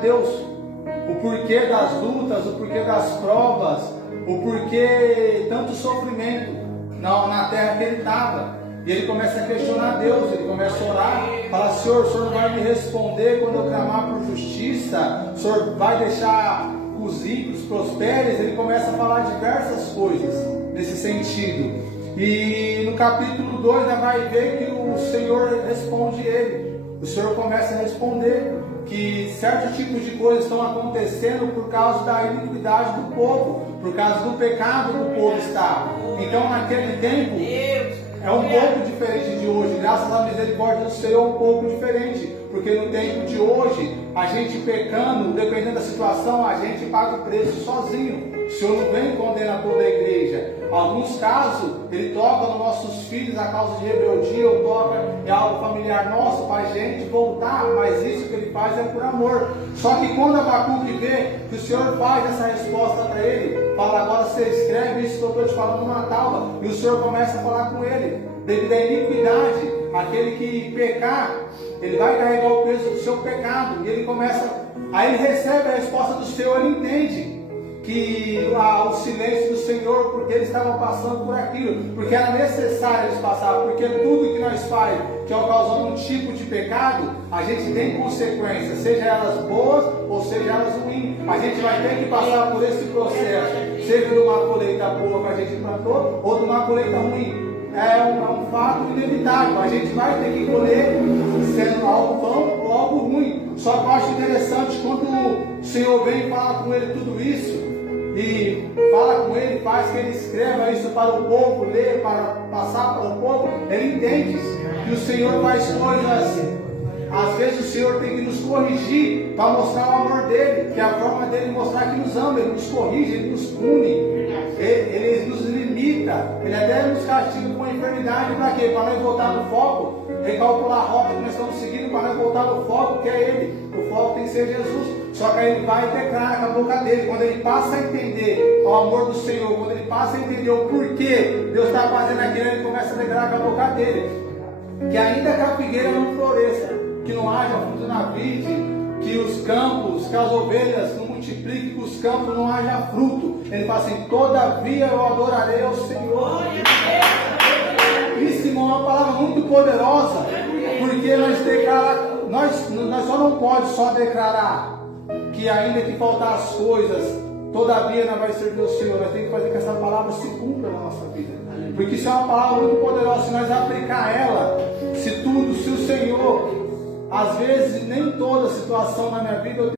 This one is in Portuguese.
Deus o porquê das lutas, o porquê das provas, o porquê tanto sofrimento na terra que ele estava. E ele começa a questionar Deus, ele começa a orar, fala: Senhor, o Senhor não vai me responder quando eu clamar por justiça? O Senhor vai deixar os ricos prosperes? Ele começa a falar diversas coisas nesse sentido. E no capítulo 2 nós vai ver que o Senhor responde ele. O Senhor começa a responder que certos tipos de coisas estão acontecendo por causa da iniquidade do povo, por causa do pecado que o povo está. Então naquele tempo é um pouco diferente de hoje. Graças à misericórdia do Senhor é um pouco diferente. Porque no tempo de hoje, a gente pecando, dependendo da situação, a gente paga o preço sozinho. O Senhor não vem e condena toda a igreja. Em alguns casos, Ele toca nos nossos filhos a causa de rebeldia, ou toca em algo familiar nosso para a gente voltar, mas isso que Ele faz é por amor. Só que quando Abacuque vê que o Senhor faz essa resposta para ele, fala: agora você escreve isso que eu estou te falando numa tábua, e o Senhor começa a falar com ele, devido à iniquidade, aquele que pecar, ele vai carregar o peso do seu pecado, e ele começa, aí ele recebe a resposta do Senhor, ele entende que o silêncio do Senhor, porque eles estavam passando por aquilo, porque era necessário eles passar, porque tudo que nós faz, que é causando um tipo de pecado, a gente tem consequências, seja elas boas ou seja elas ruins. A gente vai ter que passar por esse processo, seja de uma colheita boa que a gente plantou, ou de uma colheita ruim. É um fato inevitável, a gente vai ter que colher, sendo algo bom ou algo ruim. Só que eu acho interessante quando o Senhor vem e fala com ele tudo isso, e fala com ele, faz que ele escreva isso para o povo ler, para passar para o povo, ele entende que o Senhor faz coisas assim. Às vezes o Senhor tem que nos corrigir para mostrar o amor dele, que é a forma dele mostrar que nos ama. Ele nos corrige, ele nos pune, ele nos limita, ele até nos castiga com a enfermidade. Para quê? Para nós voltar no foco, recalcular a rota que nós estamos seguindo, para nós voltar no foco que é ele. O foco tem que ser Jesus. Só que aí ele vai e declara com a boca dele. Quando ele passa a entender o amor do Senhor, quando ele passa a entender o porquê Deus está fazendo aquilo, ele começa a declarar com a boca dele que ainda que a figueira não floresça, que não haja fruto na vide, que os campos, que as ovelhas não multipliquem, que os campos não haja fruto, ele fala assim: todavia eu adorarei ao Senhor. Isso, irmão, é uma palavra muito poderosa, porque nós só não pode só declarar que ainda que faltar as coisas, todavia não vai servir ao Senhor. Nós temos que fazer que essa palavra se cumpra na nossa vida, porque isso é uma palavra muito poderosa. Se nós aplicar ela, se o Senhor, às vezes nem toda situação na minha vida eu